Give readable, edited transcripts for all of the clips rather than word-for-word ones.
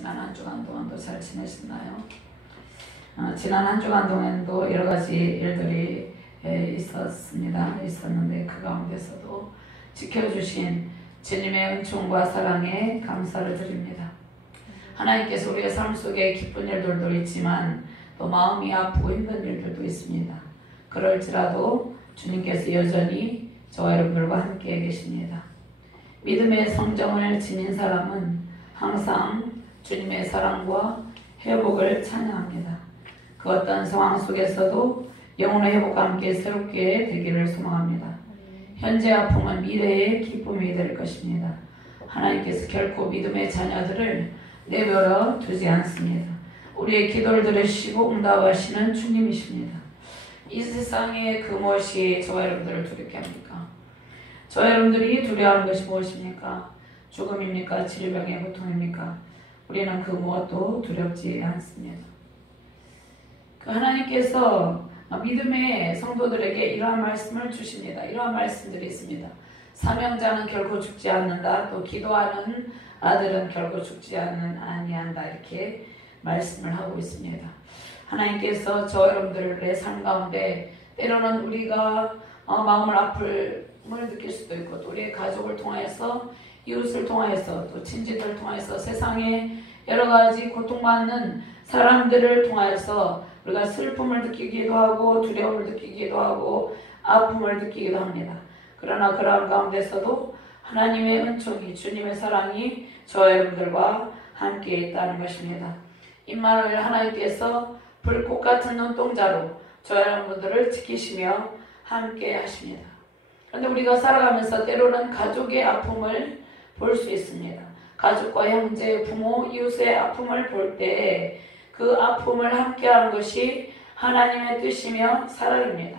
지난 한 주간 동안도 잘 지내셨나요? 지난 한 주간 동안도 여러 가지 일들이 있었는데 그 가운데서도 지켜주신 주님의 은총과 사랑에 감사를 드립니다. 하나님께서 우리의 삶 속에 기쁜 일들도 있지만 또 마음이 아프고 힘든 일들도 있습니다. 그럴지라도 주님께서 여전히 저와 여러분들과 함께 계십니다. 믿음의 성정을 지닌 사람은 항상 주님의 사랑과 회복을 찬양합니다. 그 어떤 상황 속에서도 영혼의 회복과 함께 새롭게 되기를 소망합니다. 현재 아픔은 미래의 기쁨이 될 것입니다. 하나님께서 결코 믿음의 자녀들을 내버려 두지 않습니다. 우리의 기도를 들으시고 응답하시는 주님이십니다. 이 세상에 그 무엇이 저와 여러분들을 두렵게 합니까? 저와 여러분들이 두려워하는 것이 무엇입니까? 죽음입니까? 질병의 고통입니까? 우리는 그 무엇도 두렵지 않습니다. 그 하나님께서 믿음의 성도들에게 이러한 말씀을 주십니다. 이러한 말씀들이 있습니다. 사명자는 결코 죽지 않는다. 또 기도하는 아들은 결코 죽지 아니한다. 이렇게 말씀을 하고 있습니다. 하나님께서 저 여러분들의 삶 가운데 때로는 우리가 마음을 아픔을 느낄 수도 있고 또 우리의 가족을 통해서 이웃을 통해서 또 친지들을 통해서 세상에 여러 가지 고통받는 사람들을 통해서 우리가 슬픔을 느끼기도 하고 두려움을 느끼기도 하고 아픔을 느끼기도 합니다. 그러나 그러한 가운데서도 하나님의 은총이 주님의 사랑이 저와 여러분들과 함께 있다는 것입니다. 임마누엘 하나님께서 불꽃 같은 눈동자로 저와 여러분들을 지키시며 함께 하십니다. 그런데 우리가 살아가면서 때로는 가족의 아픔을 볼 수 있습니다. 가족과 형제, 부모, 이웃의 아픔을 볼 때 그 아픔을 함께하는 것이 하나님의 뜻이며 사랑입니다.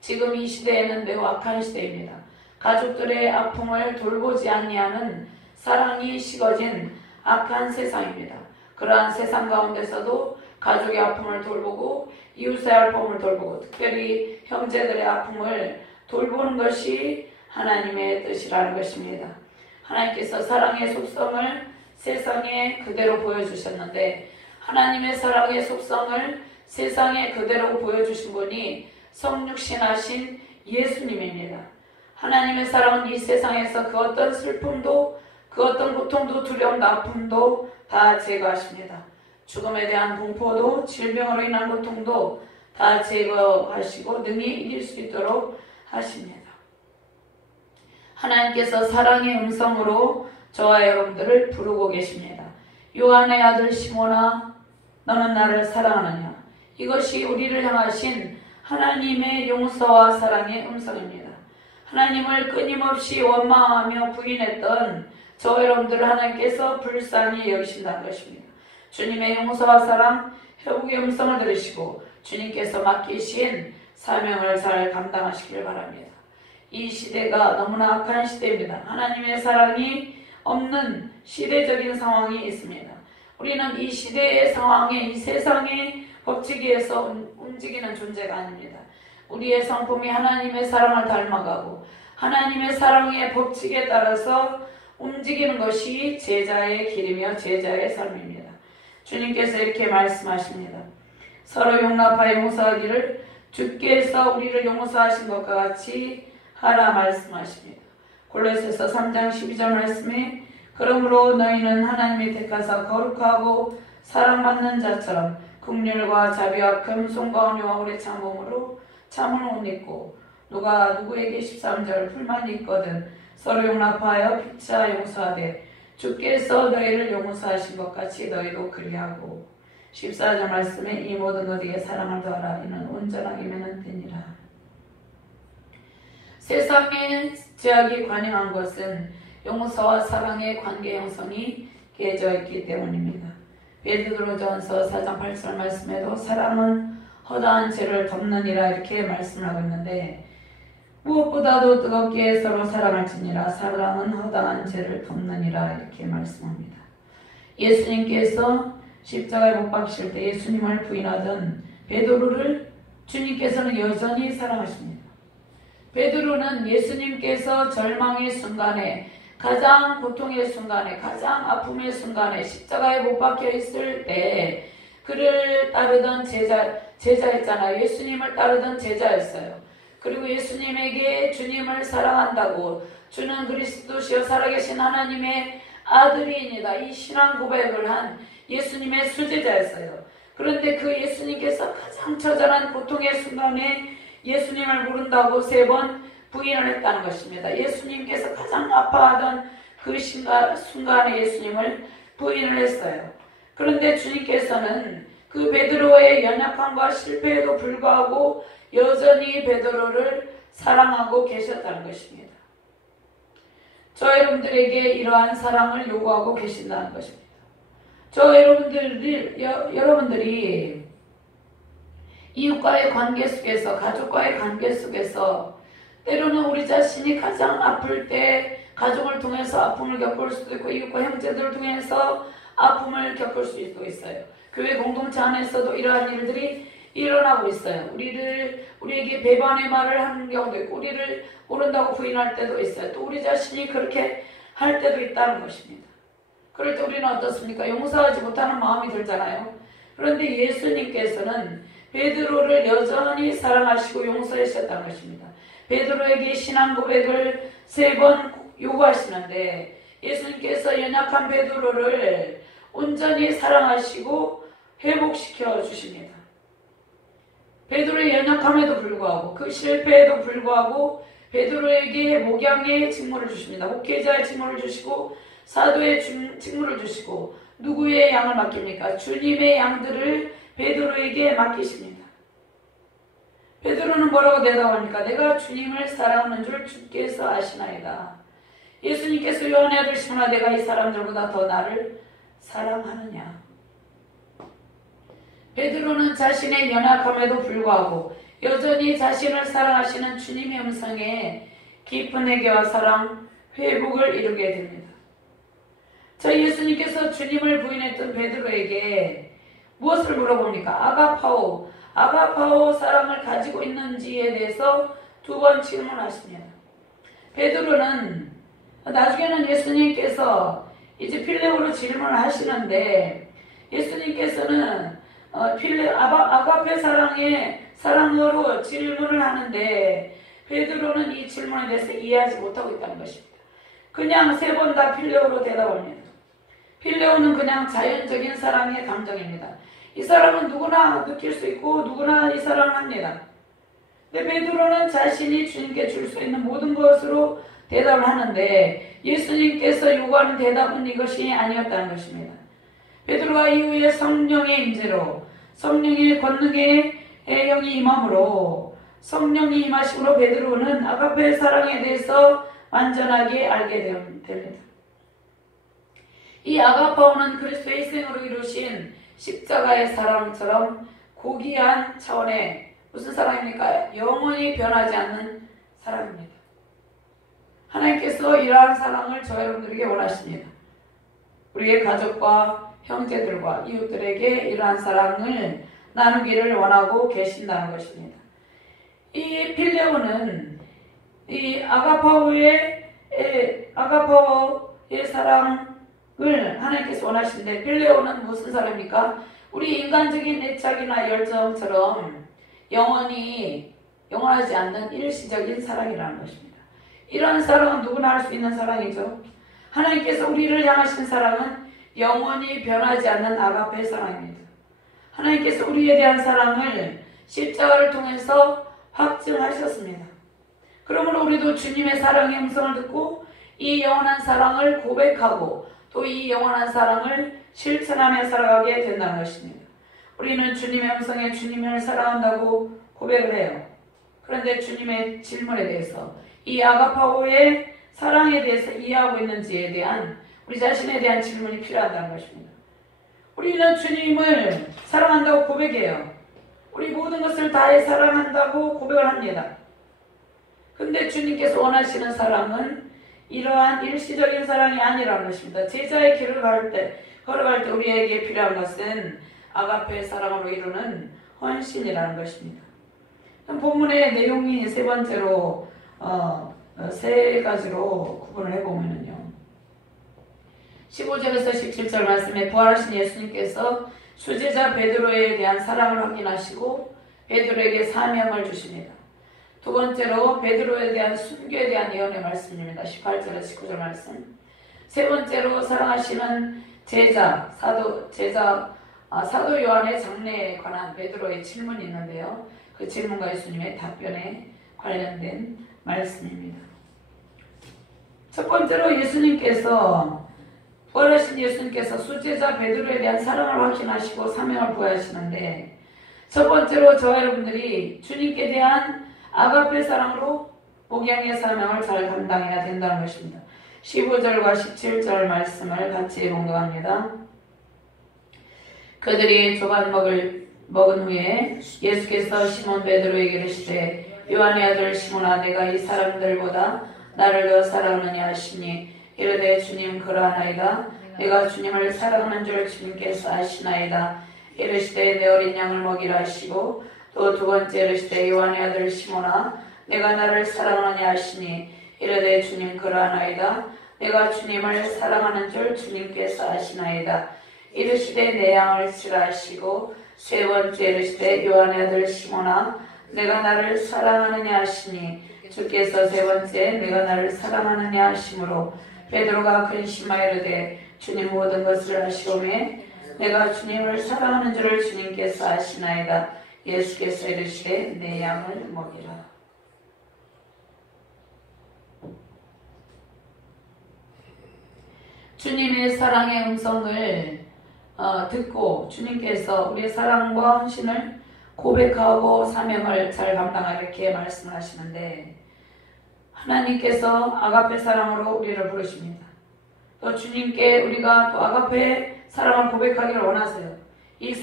지금 이 시대에는 매우 악한 시대입니다. 가족들의 아픔을 돌보지 아니하는 사랑이 식어진 악한 세상입니다. 그러한 세상 가운데서도 가족의 아픔을 돌보고 이웃의 아픔을 돌보고 특별히 형제들의 아픔을 돌보는 것이 하나님의 뜻이라는 것입니다. 하나님께서 사랑의 속성을 세상에 그대로 보여주셨는데 하나님의 사랑의 속성을 세상에 그대로 보여주신 분이 성육신하신 예수님입니다. 하나님의 사랑은 이 세상에서 그 어떤 슬픔도 그 어떤 고통도 두려움도 아픔도 다 제거하십니다. 죽음에 대한 공포도 질병으로 인한 고통도 다 제거하시고 능히 이길 수 있도록 하십니다. 하나님께서 사랑의 음성으로 저와 여러분들을 부르고 계십니다. 요한의 아들 시몬아 너는 나를 사랑하느냐? 이것이 우리를 향하신 하나님의 용서와 사랑의 음성입니다. 하나님을 끊임없이 원망하며 부인했던 저와 여러분들을 하나님께서 불쌍히 여기신다는 것입니다. 주님의 용서와 사랑, 회복의 음성을 들으시고 주님께서 맡기신 사명을 잘 감당하시길 바랍니다. 이 시대가 너무나 악한 시대입니다. 하나님의 사랑이 없는 시대적인 상황이 있습니다. 우리는 이 시대의 상황에 이 세상의 법칙에서 움직이는 존재가 아닙니다. 우리의 성품이 하나님의 사랑을 닮아가고 하나님의 사랑의 법칙에 따라서 움직이는 것이 제자의 길이며 제자의 삶입니다. 주님께서 이렇게 말씀하십니다. 서로 용납하여 용서하기를 주께서 우리를 용서하신 것과 같이 하라 말씀하십니다. 골로새서 3장 12절 말씀에 그러므로 너희는 하나님이 택하사 거룩하고 사랑받는 자처럼 긍휼과 자비와 겸손과 온유와 오래 참음으로 참을 옷 입고 누가 누구에게 13절 불만이 있거든 서로 용납하여 피차 용서하되 주께서 너희를 용서하신 것 같이 너희도 그리하고 14절 말씀에 이 모든 너희의 사랑을 더하라 이는 온전하게 매는 되니라. 세상의 제약이 관영한 것은 용서와 사랑의 관계 형성이 깨져 있기 때문입니다. 베드로전서 4장 8절 말씀에도 사랑은 허다한 죄를 덮느니라 이렇게 말씀을 하고 있는데 무엇보다도 뜨겁게 서로 사랑할지니라 사랑은 허다한 죄를 덮느니라 이렇게 말씀합니다. 예수님께서 십자가에 못 박히실 때 예수님을 부인하던 베드로를 주님께서는 여전히 사랑하십니다. 베드로는 예수님께서 절망의 순간에 가장 고통의 순간에, 가장 아픔의 순간에 십자가에 못 박혀 있을 때 그를 따르던 제자였잖아요. 예수님을 따르던 제자였어요. 그리고 예수님에게 주님을 사랑한다고, 주는 그리스도시요 살아계신 하나님의 아들이니이다, 이 신앙 고백을 한 예수님의 수제자였어요. 그런데 그 예수님께서 가장 처절한 고통의 순간에 예수님을 모른다고 3번 부인을 했다는 것입니다. 예수님께서 가장 아파하던 그 순간에 예수님을 부인을 했어요. 그런데 주님께서는 그 베드로의 연약함과 실패에도 불구하고 여전히 베드로를 사랑하고 계셨다는 것입니다. 저 여러분들에게 이러한 사랑을 요구하고 계신다는 것입니다. 저 여러분들이 이웃과의 관계 속에서, 가족과의 관계 속에서 때로는 우리 자신이 가장 아플 때 가족을 통해서 아픔을 겪을 수도 있고, 이웃과 형제들을 통해서 아픔을 겪을 수도 있어요. 교회 공동체 안에서도 이러한 일들이 일어나고 있어요. 우리에게 배반의 말을 하는 경우도 있고, 우리를 모른다고 부인할 때도 있어요. 또 우리 자신이 그렇게 할 때도 있다는 것입니다. 그럴 때 우리는 어떻습니까? 용서하지 못하는 마음이 들잖아요. 그런데 예수님께서는 베드로를 여전히 사랑하시고 용서하셨다는 것입니다. 베드로에게 신앙 고백을 3번 요구하시는데 예수님께서 연약한 베드로를 온전히 사랑하시고 회복시켜 주십니다. 베드로의 연약함에도 불구하고, 그 실패에도 불구하고 베드로에게 목양의 직무를 주십니다. 목회자의 직무를 주시고 사도의 직무를 주시고, 누구의 양을 맡깁니까? 주님의 양들을 베드로에게 맡기십니다. 베드로는 뭐라고 대답합니까? 내가 주님을 사랑하는 줄 주께서 아시나이다. 예수님께서 요한의 아들 시몬아, 내가 이 사람들보다 더 나를 사랑하느냐? 베드로는 자신의 연약함에도 불구하고 여전히 자신을 사랑하시는 주님의 음성에 깊은 회개와 사랑, 회복을 이루게 됩니다. 저 예수님께서 주님을 부인했던 베드로에게 무엇을 물어봅니까? 아가파오 사랑을 가지고 있는지에 대해서 2번 질문하십니다. 베드로는 나중에는 예수님께서 이제 필레오로 질문을 하시는데, 예수님께서는 아가페 사랑으로 질문을 하는데 베드로는 이 질문에 대해서 이해하지 못하고 있다는 것입니다. 그냥 3번 다 필레오로 대답합니다. 필레오는 그냥 자연적인 사랑의 감정입니다. 이 사랑은 누구나 느낄 수 있고 누구나 이 사랑을 합니다. 근데 베드로는 자신이 주님께 줄 수 있는 모든 것으로 대답을 하는데 예수님께서 요구하는 대답은 이것이 아니었다는 것입니다. 베드로가 이후에 성령의 임재로, 성령의 권능의 영이 임함으로, 성령이 임하심으로 베드로는 아가페의 사랑에 대해서 완전하게 알게 됩니다. 이 아가파오는 그리스도의 희생으로 이루신 십자가의 사랑처럼 고귀한 차원의 무슨 사랑입니까? 영원히 변하지 않는 사랑입니다. 하나님께서 이러한 사랑을 저 여러분들에게 원하십니다. 우리의 가족과 형제들과 이웃들에게 이러한 사랑을 나누기를 원하고 계신다는 것입니다. 이 필레오는 이 아가파오의 사랑을 하나님께서 원하시는데, 필레오는 무슨 사랑입니까? 우리 인간적인 애착이나 열정처럼 영원하지 않는 일시적인 사랑이라는 것입니다. 이런 사랑은 누구나 할 수 있는 사랑이죠. 하나님께서 우리를 향하신 사랑은 영원히 변하지 않는 아가페 사랑입니다. 하나님께서 우리에 대한 사랑을 십자가를 통해서 확증하셨습니다. 그러므로 우리도 주님의 사랑의 음성을 듣고 이 영원한 사랑을 고백하고 또 이 영원한 사랑을 실천하며 살아가게 된다는 것입니다. 우리는 주님의 음성에 주님을 사랑한다고 고백을 해요. 그런데 주님의 질문에 대해서, 이 아가파오의 사랑에 대해서 이해하고 있는지에 대한 우리 자신에 대한 질문이 필요하다는 것입니다. 우리는 주님을 사랑한다고 고백해요. 우리 모든 것을 다해 사랑한다고 고백을 합니다. 근데 주님께서 원하시는 사랑은 이러한 일시적인 사랑이 아니라는 것입니다. 제자의 길을 걸어갈 때 우리에게 필요한 것은 아가페 사랑으로 이루는 헌신이라는 것입니다. 본문의 내용이 3번째로 3가지로 구분을 해보면요. 15절에서 17절 말씀에 부활하신 예수님께서 수제자 베드로에 대한 사랑을 확인하시고 베드로에게 사명을 주십니다. 두 번째로 베드로에 대한 순교에 대한 예언의 말씀입니다. 18절에서 19절 말씀. 세 번째로 사랑하시는 사도 요한의 장래에 관한 베드로의 질문이 있는데요. 그 질문과 예수님의 답변에 관련된 말씀입니다. 첫 번째로 부활하신 예수님께서 수제자 베드로에 대한 사랑을 확신하시고 사명을 부여하시는데, 첫 번째로 저와 여러분들이 주님께 대한 아가페 사랑으로 복양의 사명을 잘 감당해야 된다는 것입니다. 15절과 17절 말씀을 같이 봉독합니다. 그들이 조반먹을 먹은 후에 예수께서 시몬 베드로에게 이르시되 요한의 아들 시몬아, 내가 이 사람들보다 나를 더 사랑하느냐 하시니 이르되 주님 그러하나이다. 내가 주님을 사랑하는 줄 주님께서 아시나이다. 이르시되 내 어린 양을 먹이라 하시고 또 두 번째 이르시되 요한의 아들 시몬아, 내가 나를 사랑하느냐 하시니 이르되 주님 그러하나이다. 내가 주님을 사랑하는 줄 주님께서 아시나이다. 이르시되 내 양을 치라 하시고 세 번째 이르시되 요한의 아들 시몬아, 내가 나를 사랑하느냐 하시니 주께서 세 번째 내가 나를 사랑하느냐 하시므로 베드로가 근심하여 이르되 주님 모든 것을 아시오매 내가 주님을 사랑하는 줄을 주님께서 아시나이다. 예수께서 이르시되 내 양을 먹이라. 주님의 사랑의 음성을 듣고 주님께서 우리의 사랑과 헌신을 고백하고 사명을 잘 감당하라 이렇게 말씀을 하시는데, 하나님께서 아가페 사랑으로 우리를 부르십니다. 또 주님께 우리가 또 아가페 사랑을 고백하기를 원하세요. 이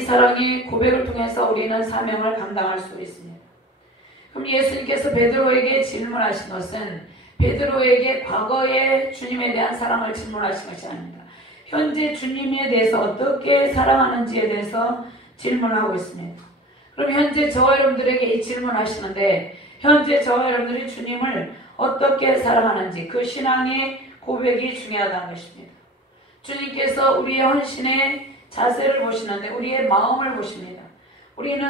사랑의 고백을 통해서 우리는 사명을 감당할 수 있습니다. 그럼 예수님께서 베드로에게 질문하신 것은 베드로에게 과거의 주님에 대한 사랑을 질문하신 것이 아닙니다. 현재 주님에 대해서 어떻게 사랑하는지에 대해서 질문하고 있습니다. 그럼 현재 저와 여러분들에게 이 질문하시는데, 현재 저와 여러분들이 주님을 어떻게 사랑하는지 그 신앙의 고백이 중요하다는 것입니다. 주님께서 우리의 헌신의 자세를 보시는데 우리의 마음을 보십니다. 우리는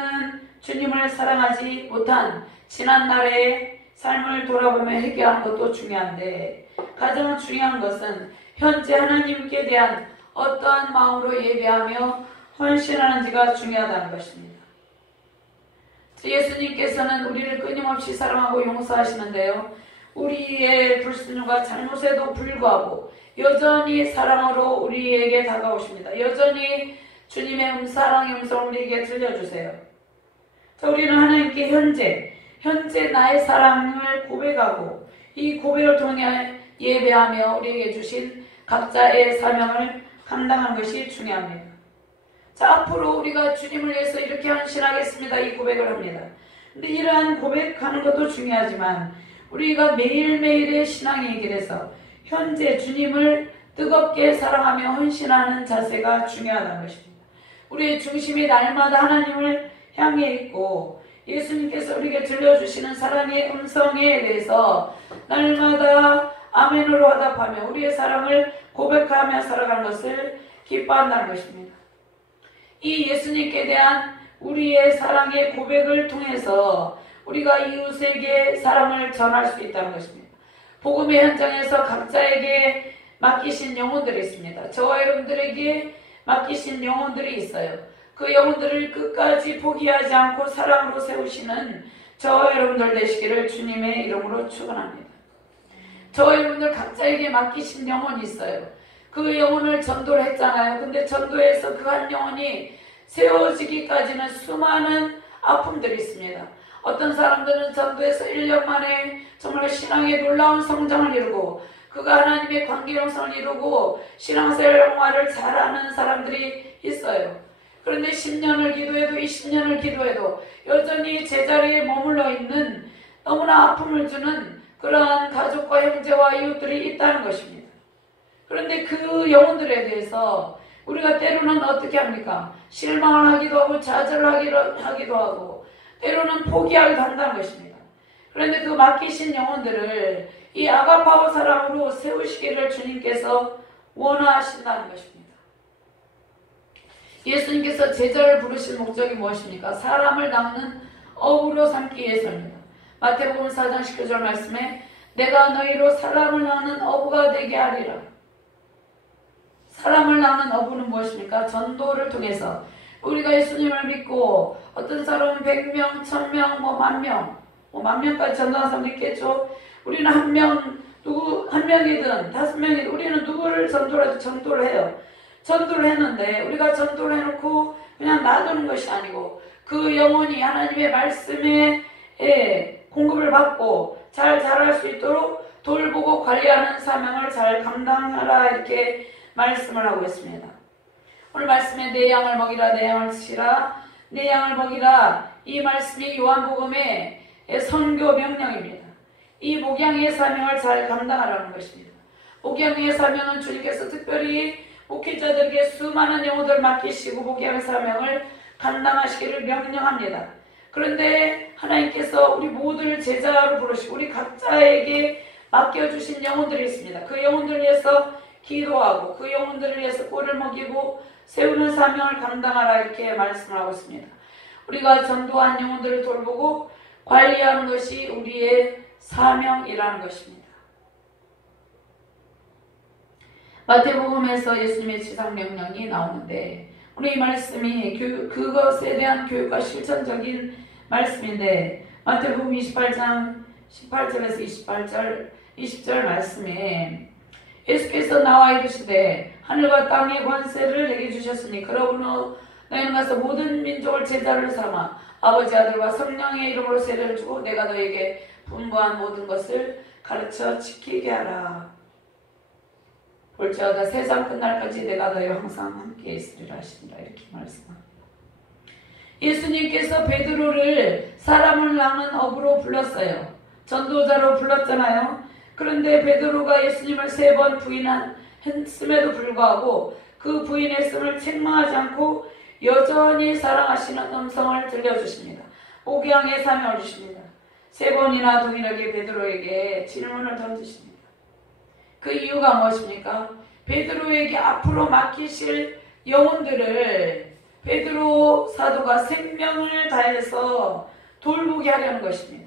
주님을 사랑하지 못한 지난날의 삶을 돌아보며 회개하는 것도 중요한데, 가장 중요한 것은 현재 하나님께 대한 어떠한 마음으로 예배하며 헌신하는지가 중요하다는 것입니다. 예수님께서는 우리를 끊임없이 사랑하고 용서하시는데요, 우리의 불순종과 잘못에도 불구하고 여전히 사랑으로 우리에게 다가오십니다. 여전히 주님의 사랑의 음성을 우리에게 들려주세요. 우리는 하나님께 현재 나의 사랑을 고백하고 이 고백을 통해 예배하며 우리에게 주신 각자의 사명을 감당하는 것이 중요합니다. 자, 앞으로 우리가 주님을 위해서 이렇게 헌신하겠습니다. 이 고백을 합니다. 근데 이러한 고백하는 것도 중요하지만 우리가 매일매일의 신앙의 길에서 현재 주님을 뜨겁게 사랑하며 헌신하는 자세가 중요하다는 것입니다. 우리의 중심이 날마다 하나님을 향해 있고 예수님께서 우리에게 들려주시는 사랑의 음성에 대해서 날마다 아멘으로 화답하며 우리의 사랑을 고백하며 살아가는 것을 기뻐한다는 것입니다. 이 예수님께 대한 우리의 사랑의 고백을 통해서 우리가 이웃에게 사랑을 전할 수 있다는 것입니다. 복음의 현장에서 각자에게 맡기신 영혼들이 있습니다. 저와 여러분들에게 맡기신 영혼들이 있어요. 그 영혼들을 끝까지 포기하지 않고 사랑으로 세우시는 저와 여러분들 되시기를 주님의 이름으로 축원합니다. 저와 여러분들 각자에게 맡기신 영혼이 있어요. 그 영혼을 전도를 했잖아요. 근데 전도해서 그 한 영혼이 세워지기까지는 수많은 아픔들이 있습니다. 어떤 사람들은 전도해서 1년 만에 정말 신앙의 놀라운 성장을 이루고 그가 하나님의 관계 형성을 이루고 신앙생활을 잘하는 사람들이 있어요. 그런데 10년을 기도해도 20년을 기도해도 여전히 제자리에 머물러 있는 너무나 아픔을 주는 그러한 가족과 형제와 이웃들이 있다는 것입니다. 그런데 그 영혼들에 대해서 우리가 때로는 어떻게 합니까? 실망을 하기도 하고 좌절하기도 하고 때로는 포기하기도 한다는 것입니다. 그런데 그 맡기신 영혼들을 이 아가파오 사랑으로 세우시기를 주님께서 원하신다는 것입니다. 예수님께서 제자를 부르신 목적이 무엇입니까? 사람을 낚는 어부로 삼기 위해서입니다. 마태복음 4장 19절 말씀에 내가 너희로 사람을 낚는 어부가 되게 하리라. 사람을 낚는 어부는 무엇입니까? 전도를 통해서 우리가 예수님을 믿고 어떤 사람은 100명, 1000명, 만 명까지 전도하는 사람도 있겠죠. 우리는 한 명이든 5명이든 우리는 누구를 전도라도 전도를 해요. 전도를 했는데 우리가 전도를 해놓고 그냥 놔두는 것이 아니고 그 영혼이 하나님의 말씀에 공급을 받고 잘 자랄 수 있도록 돌보고 관리하는 사명을 잘 감당하라 이렇게 말씀을 하고 있습니다. 오늘 말씀에 내 양을 먹이라 내 양을 치라 내 양을 먹이라 이 말씀이 요한복음의 선교 명령입니다. 이 목양의 사명을 잘 감당하라는 것입니다. 목양의 사명은 주님께서 특별히 목회자들에게 수많은 영혼들을 맡기시고 목양의 사명을 감당하시기를 명령합니다. 그런데 하나님께서 우리 모두를 제자로 부르시고 우리 각자에게 맡겨주신 영혼들이 있습니다. 그 영혼들을 위해서 기도하고 그 영혼들을 위해서 꼴을 먹이고 세우는 사명을 감당하라 이렇게 말씀을 하고 있습니다. 우리가 전도한 영혼들을 돌보고 관리하는 것이 우리의 사명이라는 것입니다. 마태복음에서 예수님의 지상명령이 나오는데 우리 이 말씀이 그것에 대한 교육과 실천적인 말씀인데 마태복음 28장 18절에서 20절 말씀에 예수께서 나와 이르시되 하늘과 땅의 권세를 내게 주셨으니 그러므로 너희는 가서 모든 민족을 제자를 삼아 아버지 아들과 성령의 이름으로 세례를 주고 내가 너희에게 분부한 모든 것을 가르쳐 지키게 하라. 볼지어다 세상 끝날까지 내가 너희와 항상 함께 있으리라 하신다 이렇게 말씀합니다. 예수님께서 베드로를 사람을 낚는 어부로 불렀어요. 전도자로 불렀잖아요. 그런데 베드로가 예수님을 3번 부인했음에도 불구하고 그 부인했음을 책망하지 않고 여전히 사랑하시는 음성을 들려주십니다. 목양의 사명을 주십니다. 3번이나 동일하게 베드로에게 질문을 던지십니다. 그 이유가 무엇입니까? 베드로에게 앞으로 맡기실 영혼들을 베드로 사도가 생명을 다해서 돌보게 하려는 것입니다.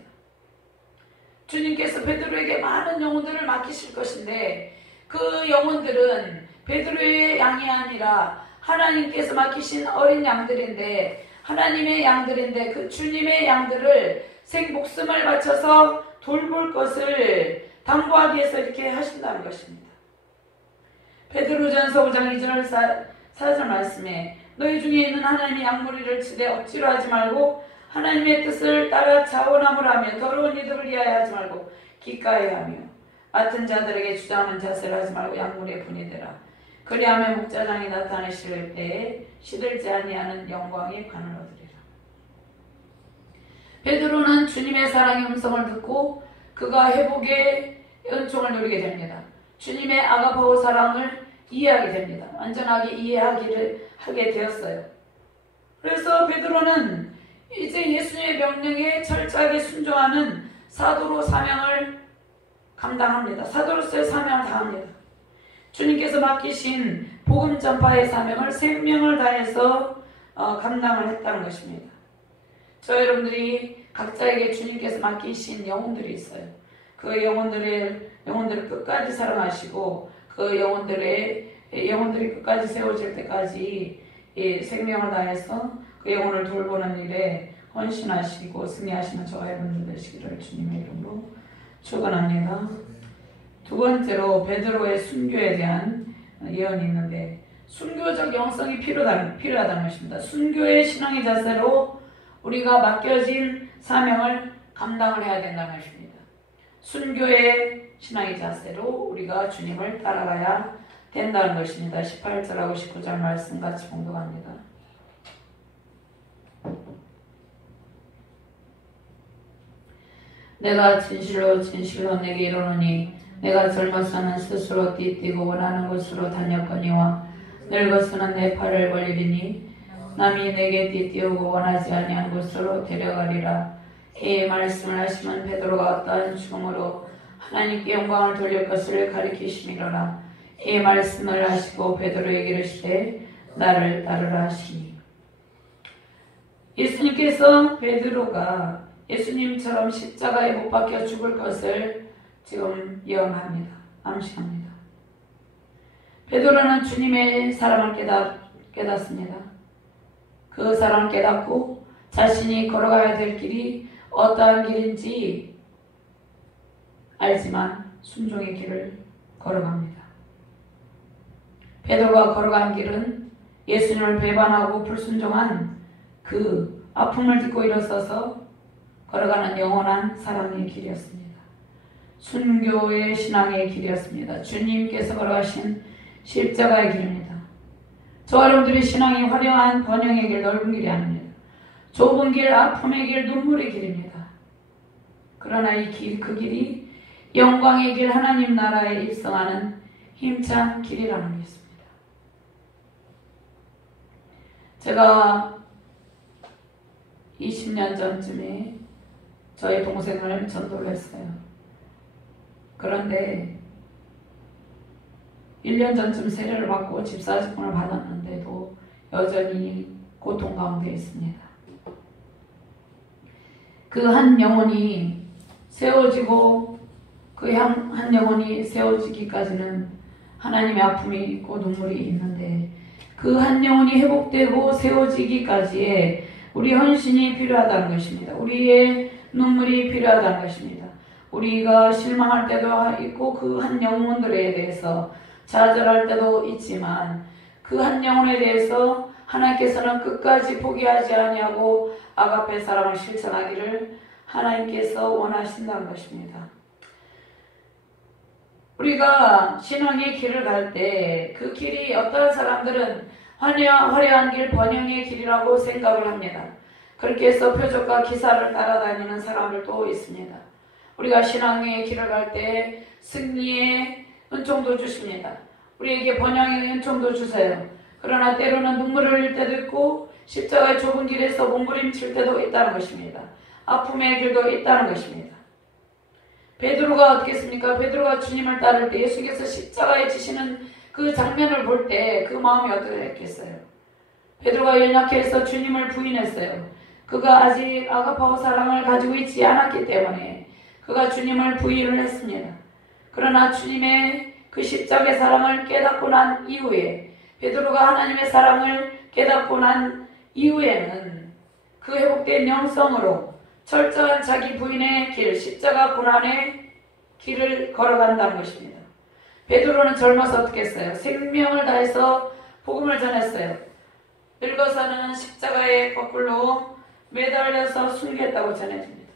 주님께서 베드로에게 많은 영혼들을 맡기실 것인데 그 영혼들은 베드로의 양이 아니라 하나님께서 맡기신 어린 양들인데 하나님의 양들인데 그 주님의 양들을 생목숨을 바쳐서 돌볼 것을 당부하기 위해서 이렇게 하신다는 것입니다. 베드로전서 5장 2절 4절 말씀에 너희 중에 있는 하나님의 양무리를 치되 억지로 하지 말고 하나님의 뜻을 따라 자원함을 하며 더러운 이들을 위하여 하지 말고 기꺼이 하며 맡은 자들에게 주장하는 자세를 하지 말고 양무리에 분이되라. 그리하면 목자장이 나타내실 때에 시들지 아니하는 영광의 관을 얻으리라. 베드로는 주님의 사랑의 음성을 듣고 그가 회복의 은총을 누리게 됩니다. 주님의 아가파오 사랑을 이해하게 됩니다. 완전하게 하게 되었어요. 그래서 베드로는 이제 예수님의 명령에 철저하게 순종하는 사도로 사명을 감당합니다. 사도로서의 사명을 다합니다. 주님께서 맡기신 복음 전파의 사명을 생명을 다해서 감당을 했다는 것입니다. 저 여러분들이 각자에게 주님께서 맡기신 영혼들이 있어요. 그 영혼들을 끝까지 사랑하시고 그 영혼들이 끝까지 세워질 때까지 생명을 다해서 그 영혼을 돌보는 일에 헌신하시고 승리하시는 저와 여러분들 되시기를 주님의 이름으로 축원합니다. 두 번째로 베드로의 순교에 대한 예언이 있는데 순교적 영성이 필요하다는 것입니다. 순교의 신앙의 자세로 우리가 맡겨진 사명을 감당을 해야 된다는 것입니다. 순교의 신앙의 자세로 우리가 주님을 따라가야 된다는 것입니다. 18절하고 19절 말씀 같이 봉독합니다. 내가 진실로 내게 이르노니 내가 젊어서는 스스로 띠뛰고 원하는 곳으로 다녔거니와 늙어서는 내 팔을 벌리리니 남이 내게 띠뛰고 원하지 아니한 곳으로 데려가리라. 이 말씀을 하시면 베드로가 어떠한 죽음으로 하나님께 영광을 돌릴 것을 가리키시니라. 이 말씀을 하시고 베드로에게 이르시되 나를 따르라 하시니. 예수님께서 베드로가 예수님처럼 십자가에 못 박혀 죽을 것을 지금 예언합니다. 암시합니다. 베드로는 주님의 사랑을 깨닫습니다. 그 사랑을 깨닫고 자신이 걸어가야 될 길이 어떠한 길인지 알지만 순종의 길을 걸어갑니다. 베드로가 걸어간 길은 예수님을 배반하고 불순종한 그 아픔을 딛고 일어서서 걸어가는 영원한 사랑의 길이었습니다. 순교의 신앙의 길이었습니다. 주님께서 걸어가신 십자가의 길입니다. 저와 여러분들의 신앙이 화려한 번영의 길, 넓은 길이 아닙니다. 좁은 길, 아픔의 길, 눈물의 길입니다. 그러나 이 길, 그 길이 영광의 길, 하나님 나라에 입성하는 힘찬 길이라는 게 있습니다. 제가 20년 전쯤에 저희 동생을 전도를 했어요. 그런데 1년 전쯤 세례를 받고 집사직분을 받았는데도 여전히 고통 가운데 있습니다. 그 한 영혼이 세워지고 그 한 영혼이 세워지기까지는 하나님의 아픔이 있고 눈물이 있는데 그 한 영혼이 회복되고 세워지기까지의 우리 헌신이 필요하다는 것입니다. 우리의 눈물이 필요하다는 것입니다. 우리가 실망할 때도 있고 그 한 영혼들에 대해서 좌절할 때도 있지만 그 한 영혼에 대해서 하나님께서는 끝까지 포기하지 아니하고 아가페 사랑을 실천하기를 하나님께서 원하신다는 것입니다. 우리가 신앙의 길을 갈 때 그 길이 어떤 사람들은 화려한 길, 번영의 길이라고 생각을 합니다. 그렇게 해서 표적과 기사를 따라다니는 사람들도 있습니다. 우리가 신앙의 길을 갈 때 승리의 은총도 주십니다. 우리에게 번영의 은총도 주세요. 그러나 때로는 눈물을 흘릴 때도 있고 십자가의 좁은 길에서 몸부림칠 때도 있다는 것입니다. 아픔의 길도 있다는 것입니다. 베드로가 어떻게 했습니까? 베드로가 주님을 따를 때 예수께서 십자가에 지시는 그 장면을 볼 때 그 마음이 어떠했겠어요? 베드로가 연약해서 주님을 부인했어요. 그가 아직 아가파오 사랑을 가지고 있지 않았기 때문에 그가 주님을 부인을 했습니다. 그러나 주님의 그 십자가의 사랑을 깨닫고 난 이후에 베드로가 하나님의 사랑을 깨닫고 난 이후에는 그 회복된 영성으로 철저한 자기 부인의 길, 십자가 고난의 길을 걸어간다는 것입니다. 베드로는 젊어서 어떻게 했어요? 생명을 다해서 복음을 전했어요. 늙어서는 십자가에 거꾸로 매달려서 순교했다고 전해집니다.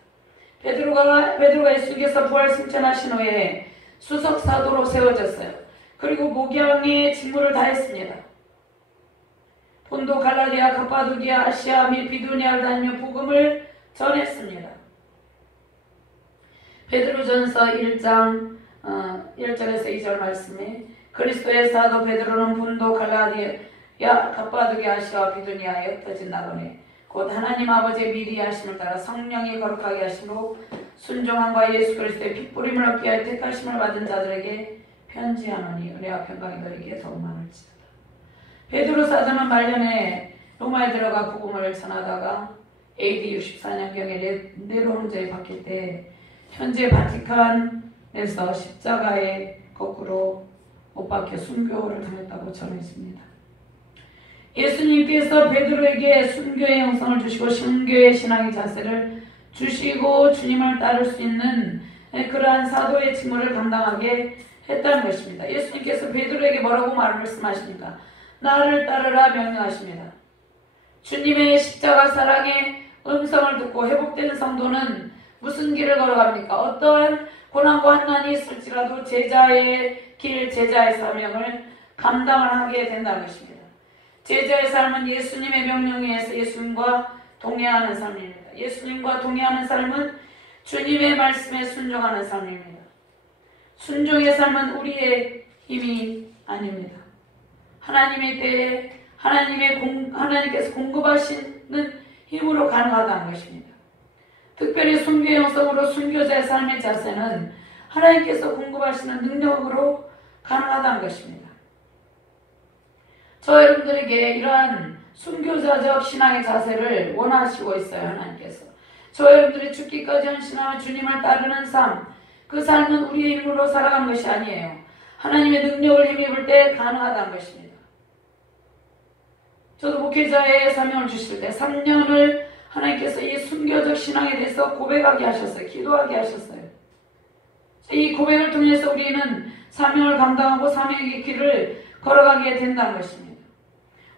베드로가 예수께서 부활 승천하신 후에 수석 사도로 세워졌어요. 그리고 목양의 직무를 다했습니다. 본도, 갈라디아, 갑바도기아, 아시아 및 비두니아를 다니며 복음을 전했습니다. 베드로전서 1장 1절에서 2절 말씀에 그리스도의 사도 베드로는 본도, 갈라디아, 갑바도기아, 아시아 비두니아에 흩어진 나그네 곧 하나님 아버지의 미리 하심을 따라 성령이 거룩하게 하심으로 순종함과 예수 그리스도의 핏부림을 얻게 할 택하심을 받은 자들에게 편지하노니 은혜와 평강이 너에게 더욱 많을지어다. 베드로 사도는 말년에 로마에 들어가 복음을 전하다가 AD 64년경에 네로 황제에 박힐 때 현재 바티칸에서 십자가에 거꾸로 못 박혀 순교를 당했다고 전했습니다. 예수님께서 베드로에게 순교의 영성을 주시고 순교의 신앙의 자세를 주시고 주님을 따를 수 있는 그러한 사도의 직무를 감당하게 했다는 것입니다. 예수님께서 베드로에게 뭐라고 말씀하십니까? 나를 따르라 명령하십니다. 주님의 십자가 사랑의 음성을 듣고 회복되는 성도는 무슨 길을 걸어갑니까? 어떠한 고난과 환난이 있을지라도 제자의 길, 제자의 사명을 감당을 하게 된다는 것입니다. 제자의 삶은 예수님의 명령에 의해서 예수님과 동행하는 삶입니다. 예수님과 동행하는 삶은 주님의 말씀에 순종하는 삶입니다. 순종의 삶은 우리의 힘이 아닙니다. 하나님의 때에 하나님께서 공급하시는 힘으로 가능하다는 것입니다. 특별히 순교 영성으로 순교자의 삶의 자세는 하나님께서 공급하시는 능력으로 가능하다는 것입니다. 저 여러분들에게 이러한 순교자적 신앙의 자세를 원하시고 있어요. 하나님께서. 저 여러분들이 죽기까지 헌신하며 주님을 따르는 삶, 그 삶은 우리의 힘으로 살아가는 것이 아니에요. 하나님의 능력을 힘입을 때 가능하다는 것입니다. 저도 목회자의 사명을 주실 때 3년을 하나님께서 이 순교적 신앙에 대해서 고백하게 하셨어요. 기도하게 하셨어요. 이 고백을 통해서 우리는 사명을 감당하고 사명의 길을 걸어가게 된다는 것입니다.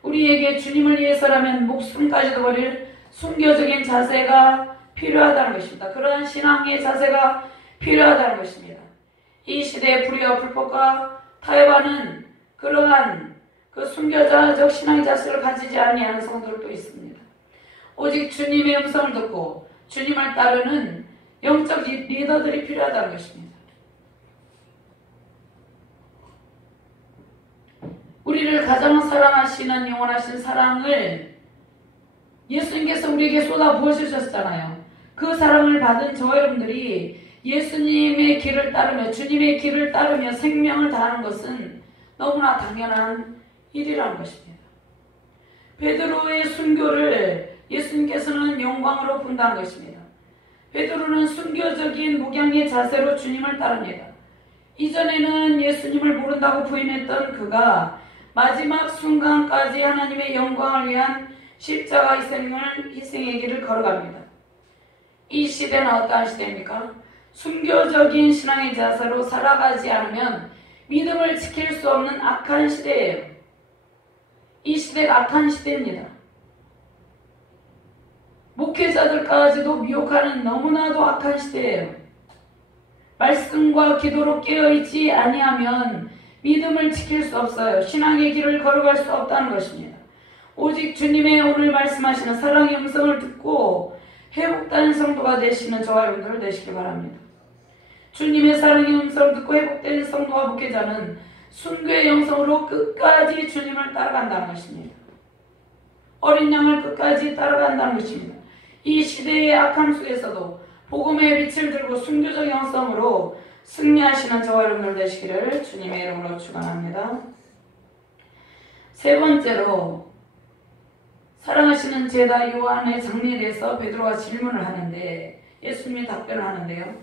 우리에게 주님을 위해서라면 목숨까지도 버릴 순교적인 자세가 필요하다는 것입니다. 그러한 신앙의 자세가 필요하다는 것입니다. 이 시대의 불의와 불법과 타협하는 그러한 그 순교자적 신앙의 자세를 가지지 아니하는 성도들도 있습니다. 오직 주님의 음성을 듣고 주님을 따르는 영적 리더들이 필요하다는 것입니다. 우리를 가장 사랑하시는 영원하신 사랑을 예수님께서 우리에게 쏟아 부어주셨잖아요. 그 사랑을 받은 저 여러분들이 예수님의 길을 따르며 주님의 길을 따르며 생명을 다하는 것은 너무나 당연한 일이라는 것입니다. 베드로의 순교를 예수님께서는 영광으로 본다는 것입니다. 베드로는 순교적인 목양의 자세로 주님을 따릅니다. 이전에는 예수님을 모른다고 부인했던 그가 마지막 순간까지 하나님의 영광을 위한 십자가 희생의 길을 걸어갑니다. 이 시대는 어떠한 시대입니까? 순교적인 신앙의 자세로 살아가지 않으면 믿음을 지킬 수 없는 악한 시대예요. 이 시대가 악한 시대입니다. 목회자들까지도 미혹하는 너무나도 악한 시대예요. 말씀과 기도로 깨어있지 아니하면 믿음을 지킬 수 없어요. 신앙의 길을 걸어갈 수 없다는 것입니다. 오직 주님의 오늘 말씀하시는 사랑의 음성을 듣고 회복되는 성도가 되시는 저와 여러분들을 되시길 바랍니다. 주님의 사랑의 음성을 듣고 회복되는 성도와 목회자는 순교의 영성으로 끝까지 주님을 따라간다는 것입니다. 어린 양을 끝까지 따라간다는 것입니다. 이 시대의 악함 속에서도 복음의 빛을 들고 순교적 영성으로 승리하시는 저와 여러분들 되시기를 주님의 이름으로 축원합니다. 세 번째로 사랑하시는 제자 요한의 장례에 대해서 베드로가 질문을 하는데 예수님이 답변을 하는데요.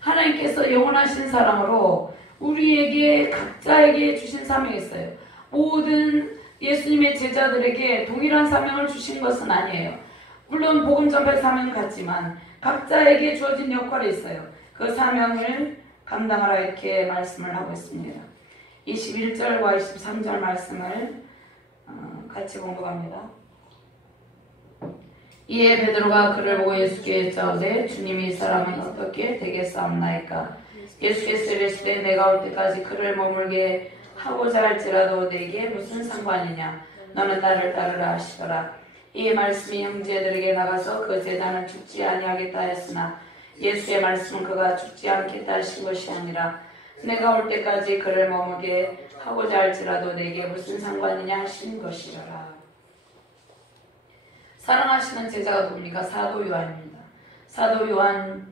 하나님께서 영원하신 사랑으로 우리에게 각자에게 주신 사명이 있어요. 모든 예수님의 제자들에게 동일한 사명을 주신 것은 아니에요. 물론 복음 전파의 사명은 같지만 각자에게 주어진 역할이 있어요. 그 사명을 감당하라 이렇게 말씀을 하고 있습니다. 21절과 23절 말씀을 같이 공부합니다. 이에 베드로가 그를 보고 예수께 여짜오되 주님이 이 사람은 어떻게 되겠사옵나이까? 예수께서 이르시되 내가 올 때까지 그를 머물게 하고자 할지라도 내게 무슨 상관이냐? 너는 나를 따르라 하시더라. 이 말씀이 형제들에게 나가서 그 제자는 죽지 아니하겠다 했으나 예수의 말씀은 그가 죽지 않겠다 하신 것이 아니라 내가 올 때까지 그를 머물게 하고자 할지라도 내게 무슨 상관이냐 하신 것이라. 사랑하시는 제자가 누굽니까? 사도 요한입니다. 사도 요한이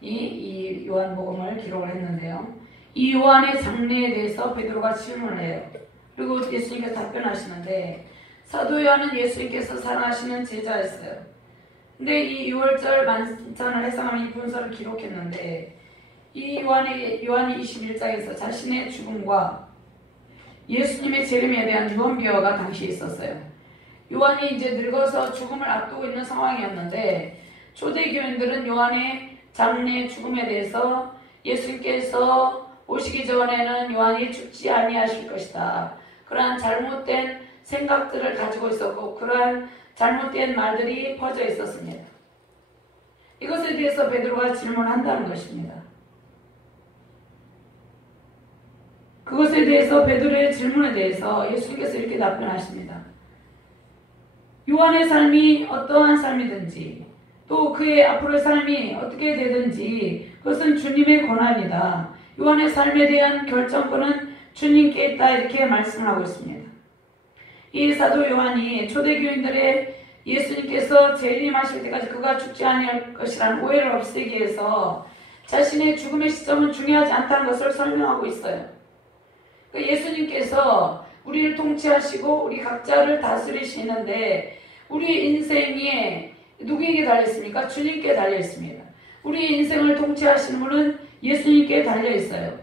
이 요한복음을 기록을 했는데요. 이 요한의 장례에 대해서 베드로가 질문을 해요. 그리고 예수님께서 답변하시는데 사도 요한은 예수님께서 사랑하시는 제자였어요. 근데 이 6월절 만찬을 해상하며 이 분서를 기록했는데 이 요한이 21장에서 자신의 죽음과 예수님의 재림에 대한 유언비어가 당시에 있었어요. 요한이 이제 늙어서 죽음을 앞두고 있는 상황이었는데 초대교인들은 요한의 장례 죽음에 대해서 예수님께서 오시기 전에는 요한이 죽지 아니하실 것이다. 그러한 잘못된 생각들을 가지고 있었고 그러한 잘못된 말들이 퍼져 있었습니다. 이것에 대해서 베드로가 질문한다는 것입니다. 그것에 대해서 베드로의 질문에 대해서 예수님께서 이렇게 답변하십니다. 요한의 삶이 어떠한 삶이든지 또 그의 앞으로의 삶이 어떻게 되든지 그것은 주님의 권한이다. 요한의 삶에 대한 결정권은 주님께 있다. 이렇게 말씀을 하고 있습니다. 이 사도 요한이 초대교인들의 예수님께서 재림하실 때까지 그가 죽지 아니할 것이라는 오해를 없애기 위해서 자신의 죽음의 시점은 중요하지 않다는 것을 설명하고 있어요. 예수님께서 우리를 통치하시고 우리 각자를 다스리시는데 우리의 인생이 누구에게 달려있습니까? 주님께 달려있습니다. 우리의 인생을 통치하시는 분은 예수님께 달려있어요.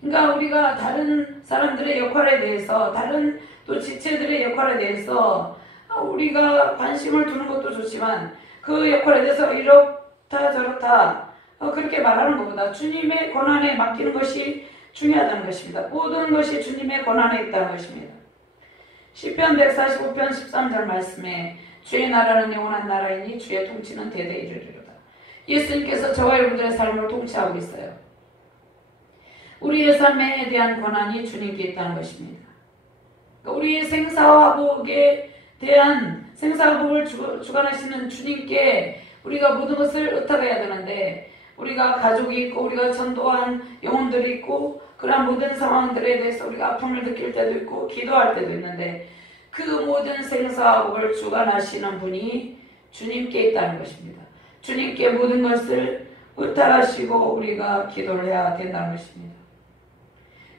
그러니까 우리가 다른 사람들의 역할에 대해서, 다른 또 지체들의 역할에 대해서 우리가 관심을 두는 것도 좋지만 그 역할에 대해서 이렇다 저렇다 그렇게 말하는 것보다 주님의 권한에 맡기는 것이 중요하다는 것입니다. 모든 것이 주님의 권한에 있다는 것입니다. 시편 145편 13절 말씀에 주의 나라는 영원한 나라이니 주의 통치는 대대 이르리로다. 예수님께서 저와 여러분들의 삶을 통치하고 있어요. 우리의 삶에 대한 권한이 주님께 있다는 것입니다. 우리의 생사화복에 대한 생사화복을 주관하시는 주님께 우리가 모든 것을 의탁해야 되는데 우리가 가족이 있고 우리가 전도한 영혼들이 있고 그러한 모든 상황들에 대해서 우리가 아픔을 느낄 때도 있고 기도할 때도 있는데 그 모든 생사화복을 주관하시는 분이 주님께 있다는 것입니다. 주님께 모든 것을 의탁하시고 우리가 기도를 해야 된다는 것입니다.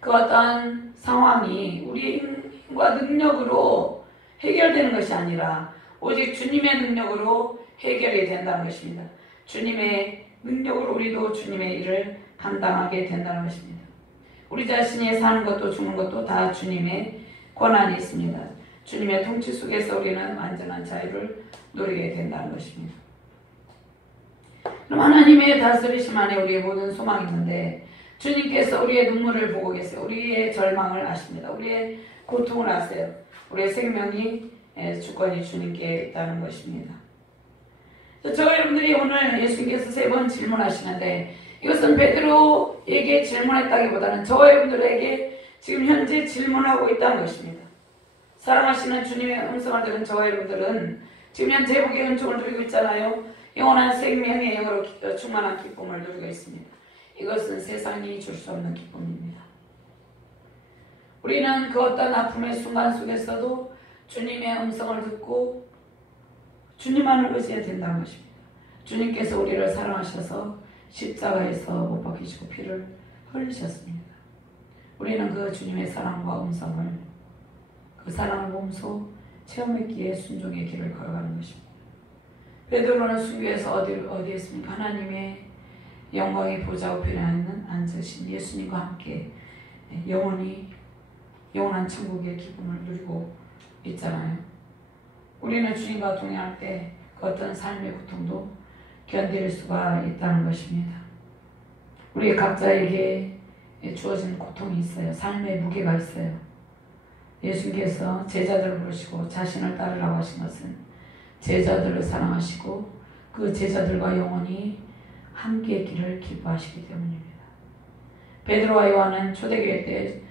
그 어떠한 상황이 우리의 힘과 능력으로 해결되는 것이 아니라 오직 주님의 능력으로 해결이 된다는 것입니다. 주님의 능력으로 우리도 주님의 일을 감당하게 된다는 것입니다. 우리 자신이 사는 것도 죽는 것도 다 주님의 권한이 있습니다. 주님의 통치 속에서 우리는 완전한 자유를 누리게 된다는 것입니다. 그럼 하나님의 다스리심 안에 우리의 모든 소망이 있는데 주님께서 우리의 눈물을 보고 계세요. 우리의 절망을 아십니다. 우리의 고통을 아세요. 우리의 생명이 주권이 주님께 있다는 것입니다. 저와 여러분들이 오늘 예수님께서 3번 질문하시는데 이것은 베드로에게 질문했다기보다는 저와 여러분들에게 지금 현재 질문하고 있다는 것입니다. 사랑하시는 주님의 음성을 들은 저와 여러분들은 지금 현재 복의 은총을 누리고 있잖아요. 영원한 생명의 영으로 충만한 기쁨을 누리고 있습니다. 이것은 세상이 줄 수 없는 기쁨입니다. 우리는 그 어떤 아픔의 순간 속에서도 주님의 음성을 듣고 주님만을 의지해야 된다는 것입니다. 주님께서 우리를 사랑하셔서 십자가에서 못 박히시고 피를 흘리셨습니다. 우리는 그 주님의 사랑과 음성을 그 사랑을 몸소 체험했기에 순종의 길을 걸어가는 것입니다. 베드로는 순교에서 어디에 있습니까? 하나님의 영광의 보좌 우편에 앉으신 예수님과 함께 영원한 천국의 기쁨을 누리고 있잖아요. 우리는 주님과 동행할 때 그 어떤 삶의 고통도 견딜 수가 있다는 것입니다. 우리 각자에게 주어진 고통이 있어요. 삶의 무게가 있어요. 예수님께서 제자들을 부르시고 자신을 따르라고 하신 것은 제자들을 사랑하시고 그 제자들과 영원히 함께 있기를 기뻐하시기 때문입니다. 베드로와 요한은 초대교회 때